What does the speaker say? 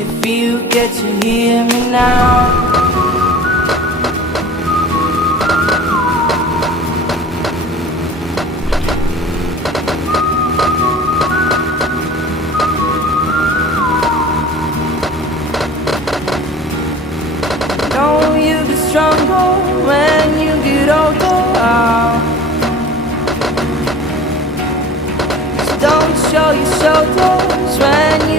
if you get to hear me now. Know you get stronger when you get older. Just don't show your shoulders when